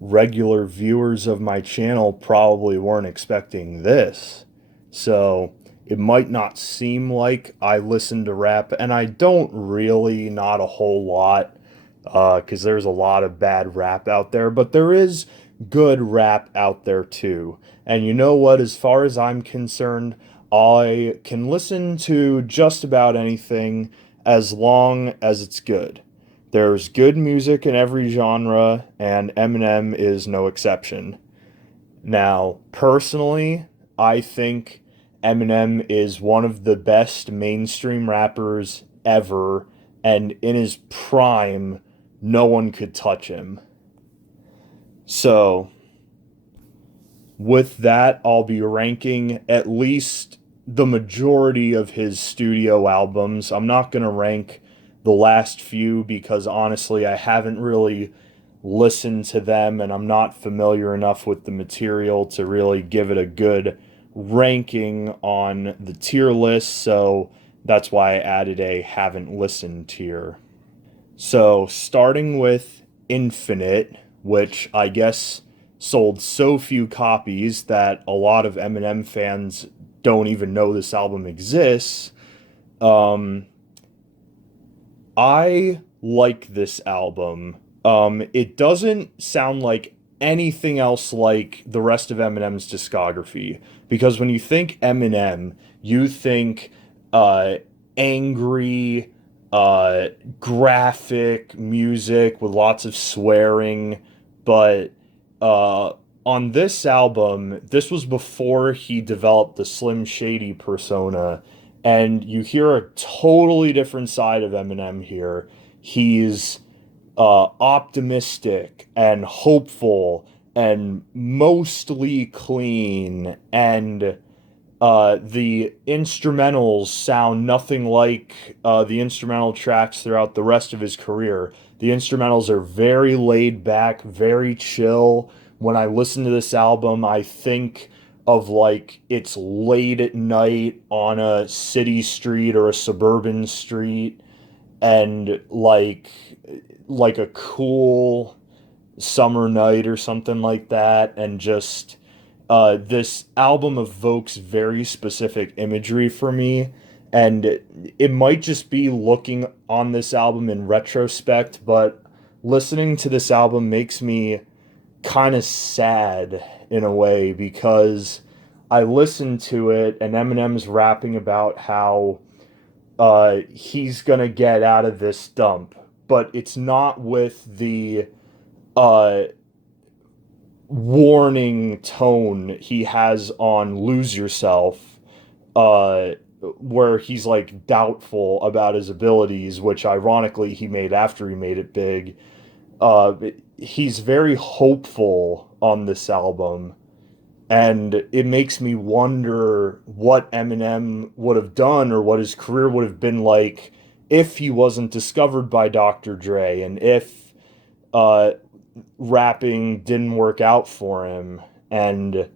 regular viewers of my channel probably weren't expecting this. So it might not seem like I listen to rap, and I don't really, not a whole lot, because there's a lot of bad rap out there, but there is good rap out there too. And you know what? As far as I'm concerned, I can listen to just about anything as long as it's good. There's good music in every genre, and Eminem is no exception. Now, personally, I think Eminem is one of the best mainstream rappers ever, and in his prime, no one could touch him. So, with that, I'll be ranking at least the majority of his studio albums. I'm not going to rank the last few because honestly, I haven't really listened to them and I'm not familiar enough with the material to really give it a good ranking on the tier list. So that's why I added a haven't listened tier. So, starting with Infinite, which I guess sold so few copies that a lot of Eminem fans don't even know this album exists. Um, I like this album. It doesn't sound like anything else like the rest of Eminem's discography because when you think Eminem, you think uh, angry, uh, graphic music with lots of swearing, but uh, on this album, this was before he developed the Slim Shady persona, and you hear a totally different side of Eminem here. He's optimistic and hopeful and mostly clean, and the instrumentals sound nothing like the instrumental tracks throughout the rest of his career. The instrumentals are very laid back, very chill. When I listen to this album, I think of like it's late at night on a city street or a suburban street and like a cool summer night or something like that, and just this album evokes very specific imagery for me, and it might just be looking on this album in retrospect, but listening to this album makes me kind of sad in a way because I listened to it and Eminem's rapping about how he's gonna get out of this dump, but it's not with the uh, warning tone he has on Lose Yourself, uh, where he's like doubtful about his abilities, which ironically he made after he made it big. Uh, he's very hopeful on this album, and it makes me wonder what Eminem would have done or what his career would have been like if he wasn't discovered by Dr. Dre and if uh, rapping didn't work out for him. And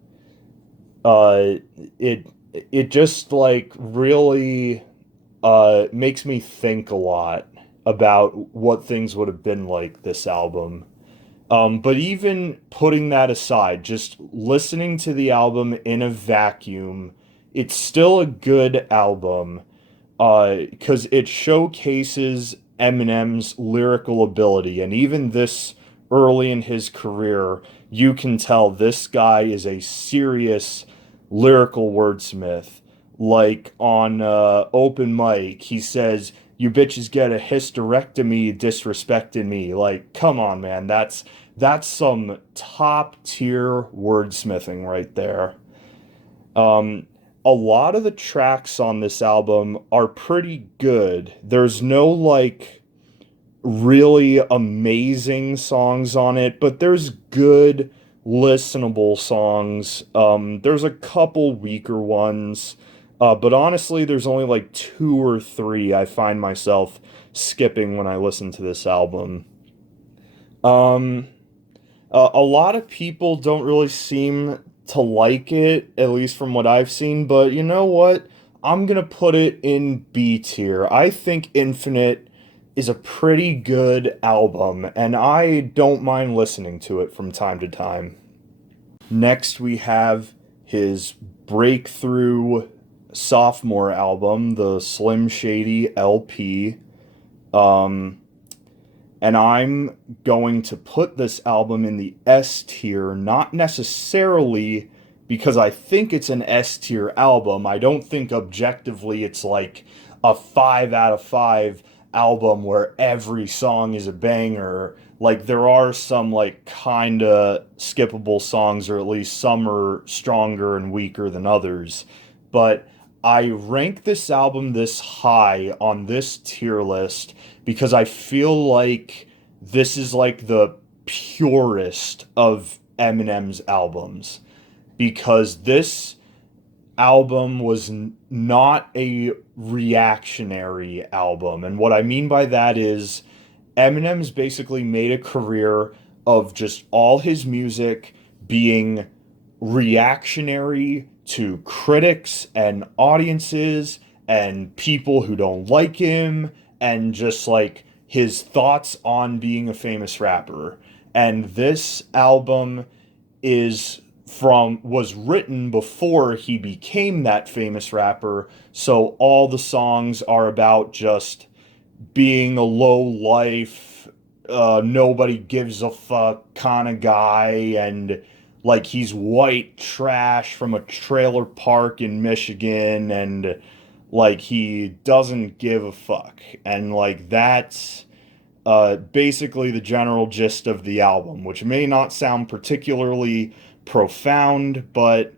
uh, it it just like really makes me think a lot about what things would have been like this album. But even putting that aside, just listening to the album in a vacuum, it's still a good album because it showcases Eminem's lyrical ability. And even this early in his career, you can tell this guy is a serious lyrical wordsmith. Like on open mic, he says, "You bitches get a hysterectomy disrespecting me." Like, come on, man, that's some top tier wordsmithing right there. Um, a lot of the tracks on this album are pretty good. There's no like really amazing songs on it, but there's good listenable songs. There's a couple weaker ones, but honestly, there's only like two or three I find myself skipping when I listen to this album. Um, a lot of people don't really seem to like it, at least from what I've seen, but you know what? I'm gonna put it in B tier. I think Infinite is a pretty good album, and I don't mind listening to it from time to time. Next, we have his breakthrough sophomore album, the Slim Shady LP. Um, and I'm going to put this album in the S tier, not necessarily because I think it's an S tier album. I don't think objectively it's like a 5 out of 5 album where every song is a banger. Like there are some like kind of skippable songs, or at least some are stronger and weaker than others. But I rank this album this high on this tier list because I feel like this is like the purest of Eminem's albums, because this album was not a reactionary album. And what I mean by that is Eminem's basically made a career of just all his music being reactionary to critics and audiences and people who don't like him, and just like his thoughts on being a famous rapper. And this album is from was written before he became that famous rapper, so all the songs are about just being a low life, nobody gives a fuck kind of guy, and like he's white trash from a trailer park in Michigan, and like he doesn't give a fuck. And like that's basically the general gist of the album, which may not sound particularly profound, but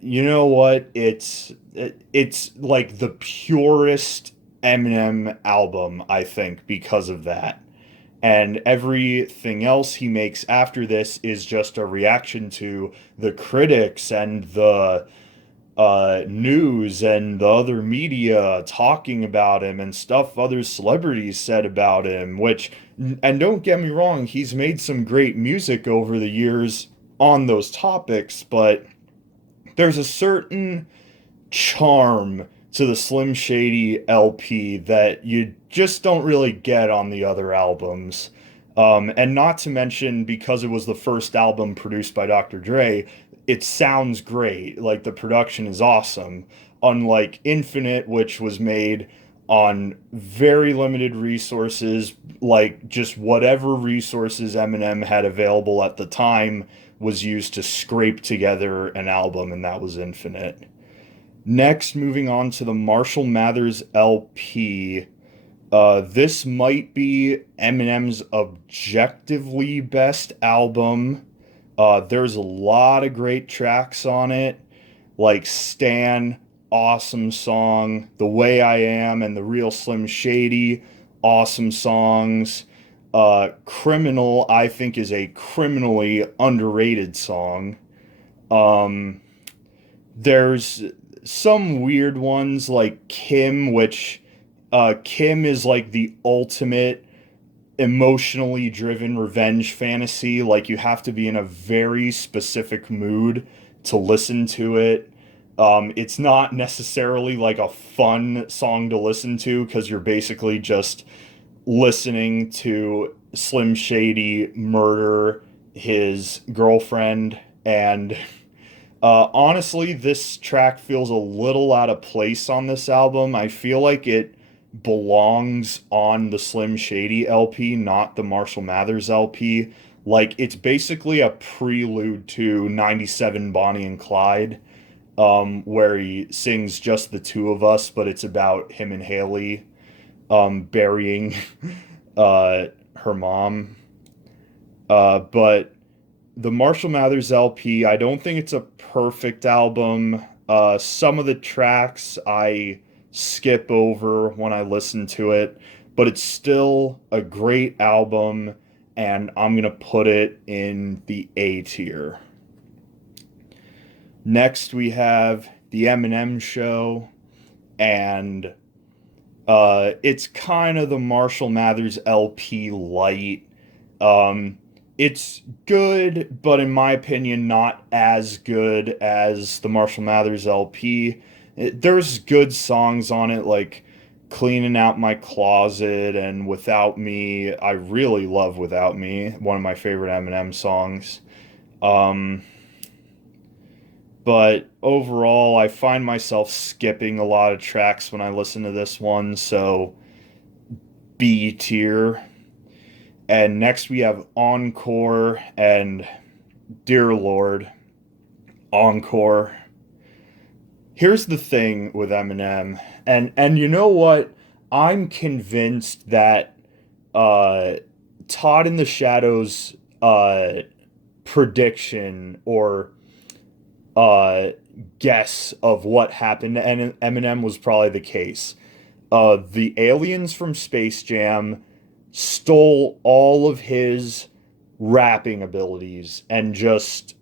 you know what? It's like the purest Eminem album, I think, because of that. And everything else he makes after this is just a reaction to the critics and the news and the other media talking about him and stuff other celebrities said about him, which, and don't get me wrong, he's made some great music over the years on those topics, but there's a certain charm to the Slim Shady LP that you just don't really get on the other albums. And not to mention, because it was the first album produced by Dr. Dre, it sounds great. Like the production is awesome. Unlike Infinite, which was made on very limited resources, like just whatever resources Eminem had available at the time was used to scrape together an album, and that was Infinite. Next, moving on to the Marshall Mathers LP. This might be Eminem's objectively best album. There's a lot of great tracks on it, like Stan, awesome song, The Way I Am, and The Real Slim Shady, awesome songs. Criminal, I think, is a criminally underrated song. Um, there's some weird ones like Kim, which Kim is like the ultimate emotionally driven revenge fantasy. Like you have to be in a very specific mood to listen to it. It's not necessarily like a fun song to listen to because you're basically just listening to Slim Shady murder his girlfriend. And honestly, this track feels a little out of place on this album. I feel like it belongs on the Slim Shady LP, not the Marshall Mathers LP. Like, it's basically a prelude to 97 Bonnie and Clyde, where he sings Just the Two of Us, but it's about him and Haley burying her mom. But the Marshall Mathers LP, I don't think it's a perfect album. Some of the tracks I skip over when I listen to it, but it's still a great album, and I'm gonna put it in the A tier. Next, we have The Eminem Show, and it's kind of the Marshall Mathers LP light. It's good, but in my opinion, not as good as the Marshall Mathers LP. There's good songs on it, like Cleaning Out My Closet and Without Me. I really love Without Me, one of my favorite Eminem songs. Um, but overall, I find myself skipping a lot of tracks when I listen to this one, so B tier. And next we have Encore and Dear Lord. Encore. Here's the thing with Eminem, and you know what? I'm convinced that uh Todd in the Shadows prediction or uh guess of what happened to Eminem was probably the case. The aliens from Space Jam stole all of his rapping abilities and just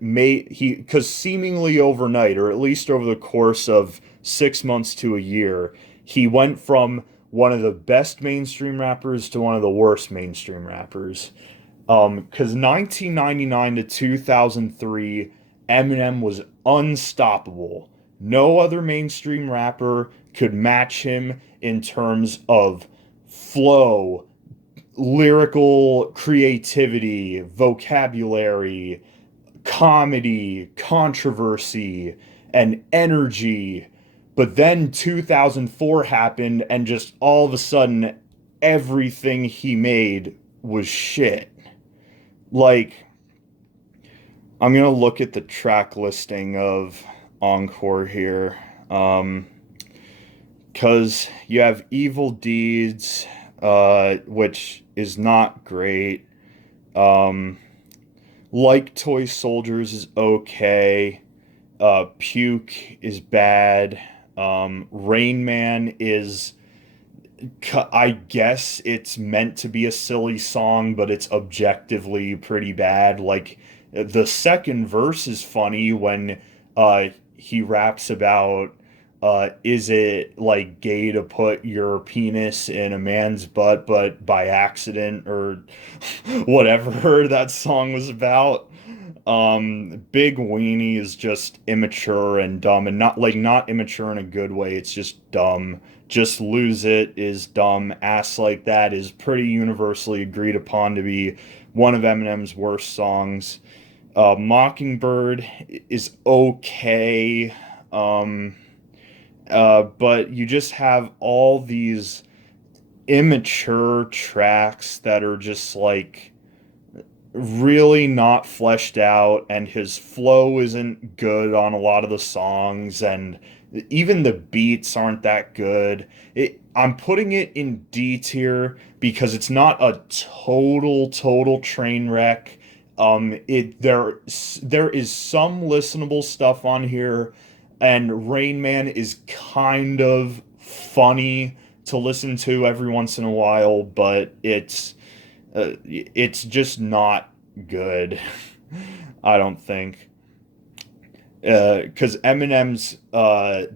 made he because seemingly overnight, or at least over the course of 6 months to a year, he went from one of the best mainstream rappers to one of the worst mainstream rappers. Because 1999 to 2003, Eminem was unstoppable. No other mainstream rapper could match him in terms of flow, lyrical creativity, vocabulary, comedy, controversy, and energy. But then 2004 happened, and just all of a sudden, everything he made was shit. Like, I'm gonna look at the track listing of Encore here. Because you have Evil Deeds, which is not great. Um, like Toy Soldiers is okay. Puke is bad. Rain Man is, I guess it's meant to be a silly song, but it's objectively pretty bad. Like, the second verse is funny when he raps about is it like gay to put your penis in a man's butt, but by accident, or whatever that song was about. Big Weenie is just immature and dumb, and not immature in a good way. It's just dumb. Just Lose It is dumb. Ass Like That is pretty universally agreed upon to be one of Eminem's worst songs. Mockingbird is okay. But you just have all these immature tracks that are just like really not fleshed out, and his flow isn't good on a lot of the songs, and even the beats aren't that good. I'm putting it in D tier because it's not a total train wreck. There is some listenable stuff on here, and Rain Man is kind of funny to listen to every once in a while, but it's just not good. I don't think. Because Eminem's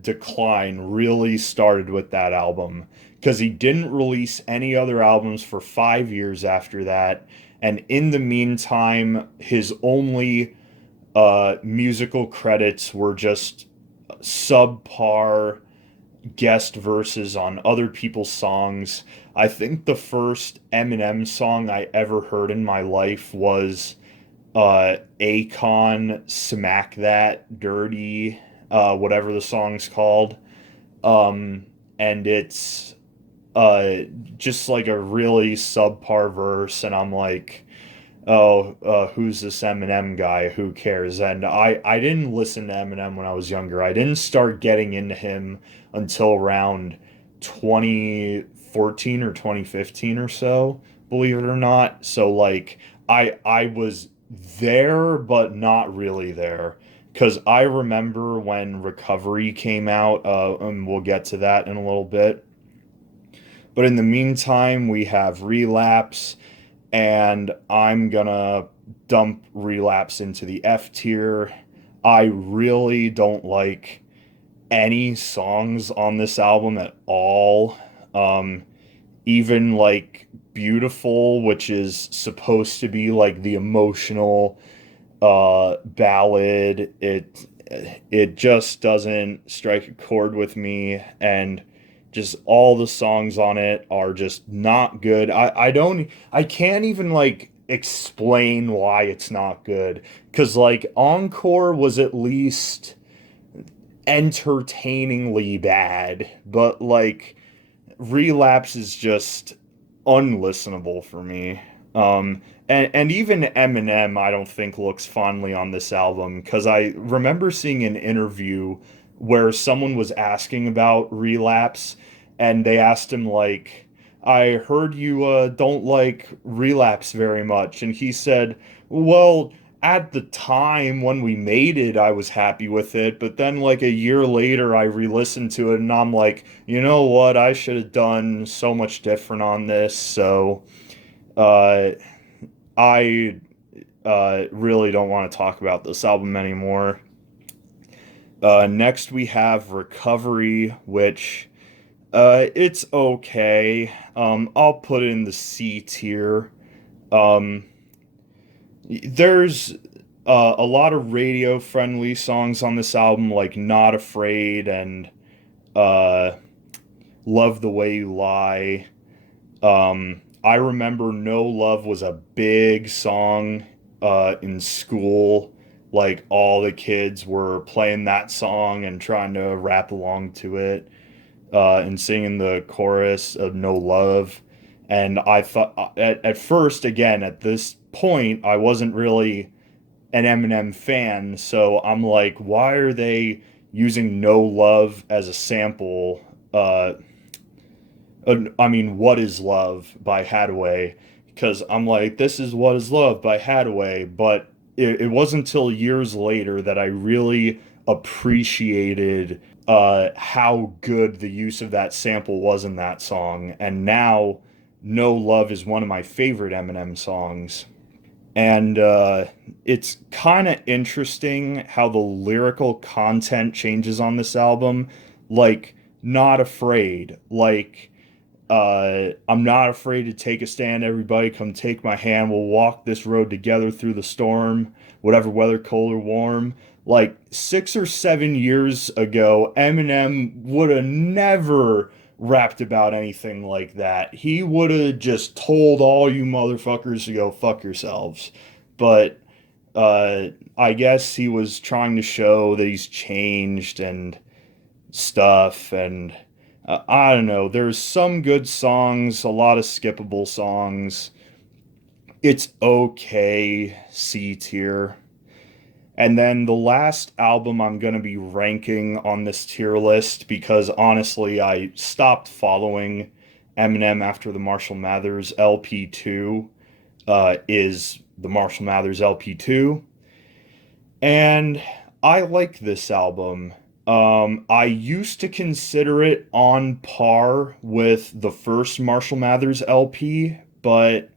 decline really started with that album. Because he didn't release any other albums for 5 years after that. And in the meantime, his only musical credits were just subpar guest verses on other people's songs. I think the first Eminem song I ever heard in my life was Akon Smack That Dirty, whatever the song's called. And it's just like a really subpar verse, and I'm like, oh, who's this Eminem guy? Who cares? And I didn't listen to Eminem when I was younger. I didn't start getting into him until around 2014 or 2015 or so, believe it or not. So like I was there, but not really there. Because I remember when Recovery came out, and we'll get to that in a little bit. But in the meantime, we have Relapse, and I'm gonna dump Relapse into the F tier. I really don't like any songs on this album at all. Um, Even like Beautiful, which is supposed to be like the emotional ballad, it just doesn't strike a chord with me, and Just all the songs on it are just not good. I can't even like explain why it's not good. 'Cause like Encore was at least entertainingly bad, but like Relapse is just unlistenable for me. And even Eminem, I don't think looks fondly on this album because I remember seeing an interview where someone was asking about Relapse, and they asked him like, "I heard you don't like Relapse very much," and he said, "Well." At the time when we made it, I was happy with it, but then like a year later, I re-listened to it and I'm like, you know what? I should have done so much different on this. So, uh, I really don't want to talk about this album anymore. Next, we have Recovery, which it's okay. I'll put it in the C tier. Um, there's a lot of radio friendly songs on this album, like Not Afraid and uh, Love the Way You Lie. I remember No Love was a big song in school. Like all the kids were playing that song and trying to rap along to it and singing the chorus of No Love. And I thought at first, again, at this point, I wasn't really an Eminem fan. So I'm like, why are they using No Love as a sample? I mean, What is Love by Hadaway, because I'm like, this is What is Love by Hadaway, but it wasn't until years later that I really appreciated how good the use of that sample was in that song. And now, No Love is one of my favorite Eminem songs. And it's kind of interesting how the lyrical content changes on this album. Like, Not Afraid. Like, I'm not afraid to take a stand. Everybody come take my hand. We'll walk this road together through the storm, whatever weather, cold or warm. Like 6 or 7 years ago, Eminem would have never rapped about anything like that. He would have just told all you motherfuckers to go fuck yourselves. But I guess he was trying to show that he's changed and stuff, and I don't know. There's some good songs, a lot of skippable songs. It's okay, C tier. And then the last album I'm going to be ranking on this tier list, because honestly, I stopped following Eminem after the Marshall Mathers LP2, is the Marshall Mathers LP2. And I like this album. I used to consider it on par with the first Marshall Mathers LP, but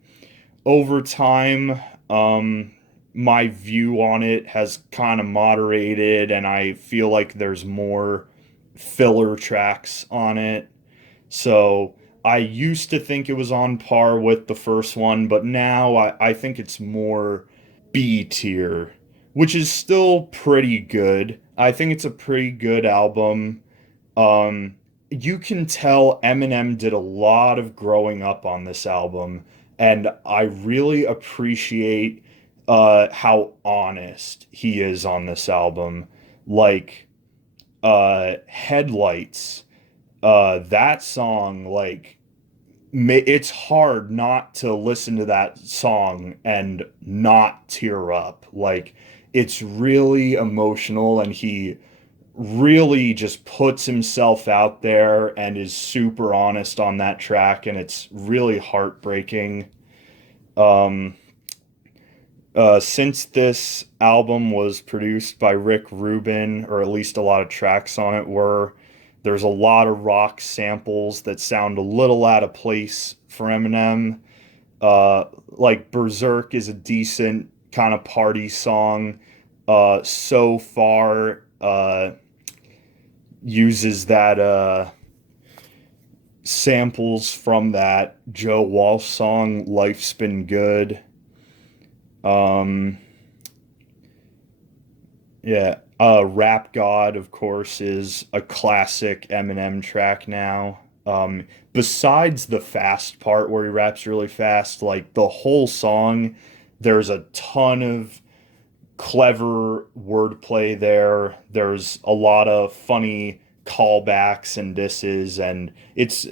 over time, um, my view on it has kind of moderated, and I feel like there's more filler tracks on it. So I used to think it was on par with the first one, but now I think it's more B tier, which is still pretty good. I think it's a pretty good album. You can tell Eminem did a lot of growing up on this album, and I really appreciate how honest he is on this album. Like Headlights, that song, like it's hard not to listen to that song and not tear up. Like it's really emotional, and he really just puts himself out there and is super honest on that track, and it's really heartbreaking. Um, since this album was produced by Rick Rubin, or at least a lot of tracks on it were, there's a lot of rock samples that sound a little out of place for Eminem. Like Berserk is a decent kind of party song. So far, uses that samples from that Joe Walsh song, Life's Been Good. Um, yeah, Rap God, of course, is a classic Eminem track now. Besides the fast part where he raps really fast, like the whole song, there's a ton of clever wordplay there. There's a lot of funny callbacks and disses, and it's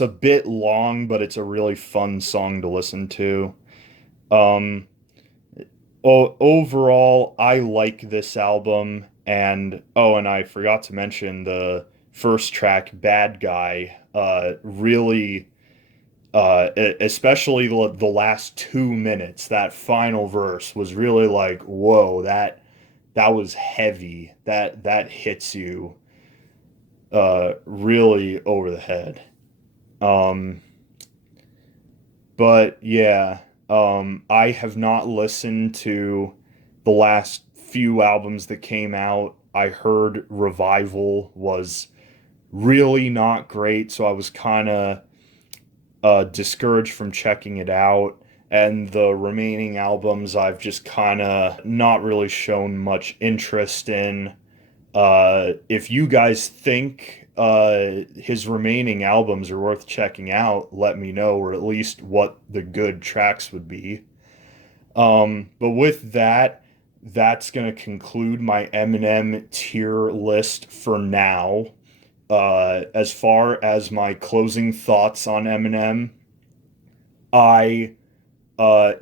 a bit long, but it's a really fun song to listen to. Um, Overall, I like this album, and oh, and I forgot to mention the first track, "Bad Guy." Really, especially the last 2 minutes, that final verse was really like, whoa, that was heavy. That hits you really over the head. Um, but yeah, I have not listened to the last few albums that came out. I heard Revival was really not great, so I was kind of discouraged from checking it out. And the remaining albums, I've just kind of not really shown much interest in. If you guys think his remaining albums are worth checking out, let me know, or at least what the good tracks would be. But with that, that's going to conclude my Eminem tier list for now. As far as my closing thoughts on Eminem, I uh,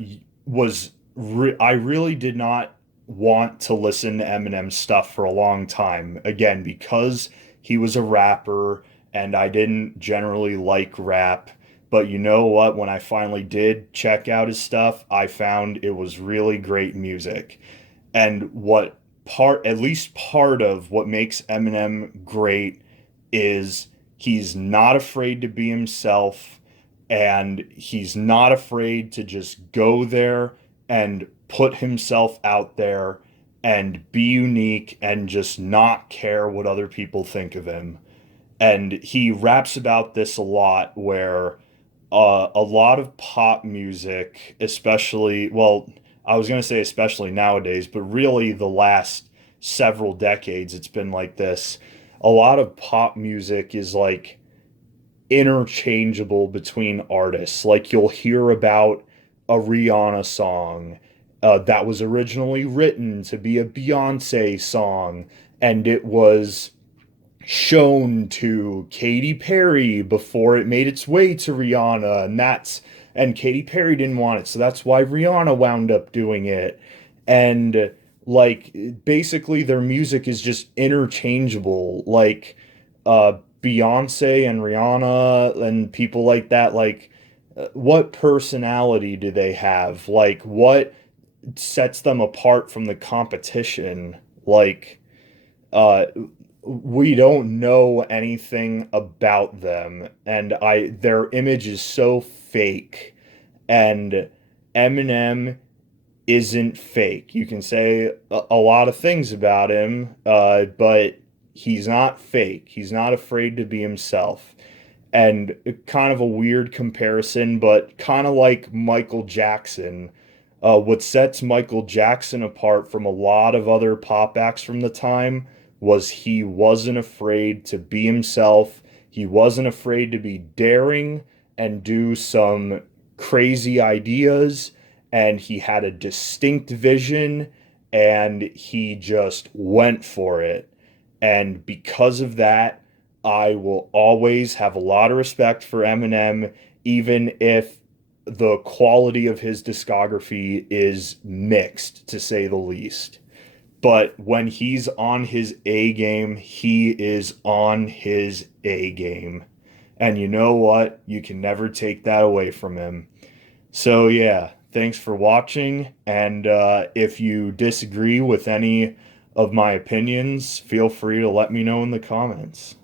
I really did not want to listen to Eminem stuff for a long time. Again, because he was a rapper and I didn't generally like rap. But you know what? When I finally did check out his stuff, I found it was really great music. And at least part of what makes Eminem great is he's not afraid to be himself, and he's not afraid to just go there and put himself out there and be unique and just not care what other people think of him. And he raps about this a lot, where a lot of pop music, especially, well, I was going to say especially nowadays, but really the last several decades, it's been like this. A lot of pop music is like interchangeable between artists. Like you'll hear about a Rihanna song that was originally written to be a Beyonce song, and it was shown to Katy Perry before it made its way to Rihanna, and Katy Perry didn't want it, so that's why Rihanna wound up doing it. And like basically their music is just interchangeable. Like uh Beyonce and Rihanna and people like that, like what personality do they have? Like what sets them apart from the competition? Like uh we don't know anything about them, and I their image is so fake. And Eminem isn't fake. You can say a lot of things about him, but he's not fake. He's not afraid to be himself. And kind of a weird comparison, but kind of like Michael Jackson. What sets Michael Jackson apart from a lot of other pop acts from the time was he wasn't afraid to be himself. He wasn't afraid to be daring and do some crazy ideas, and he had a distinct vision, and he just went for it. And because of that, I will always have a lot of respect for Eminem, even if the quality of his discography is mixed, to say the least. But when he's on his A game, he is on his A game. And you know what? You can never take that away from him. So, yeah, thanks for watching. And if you disagree with any of my opinions, feel free to let me know in the comments.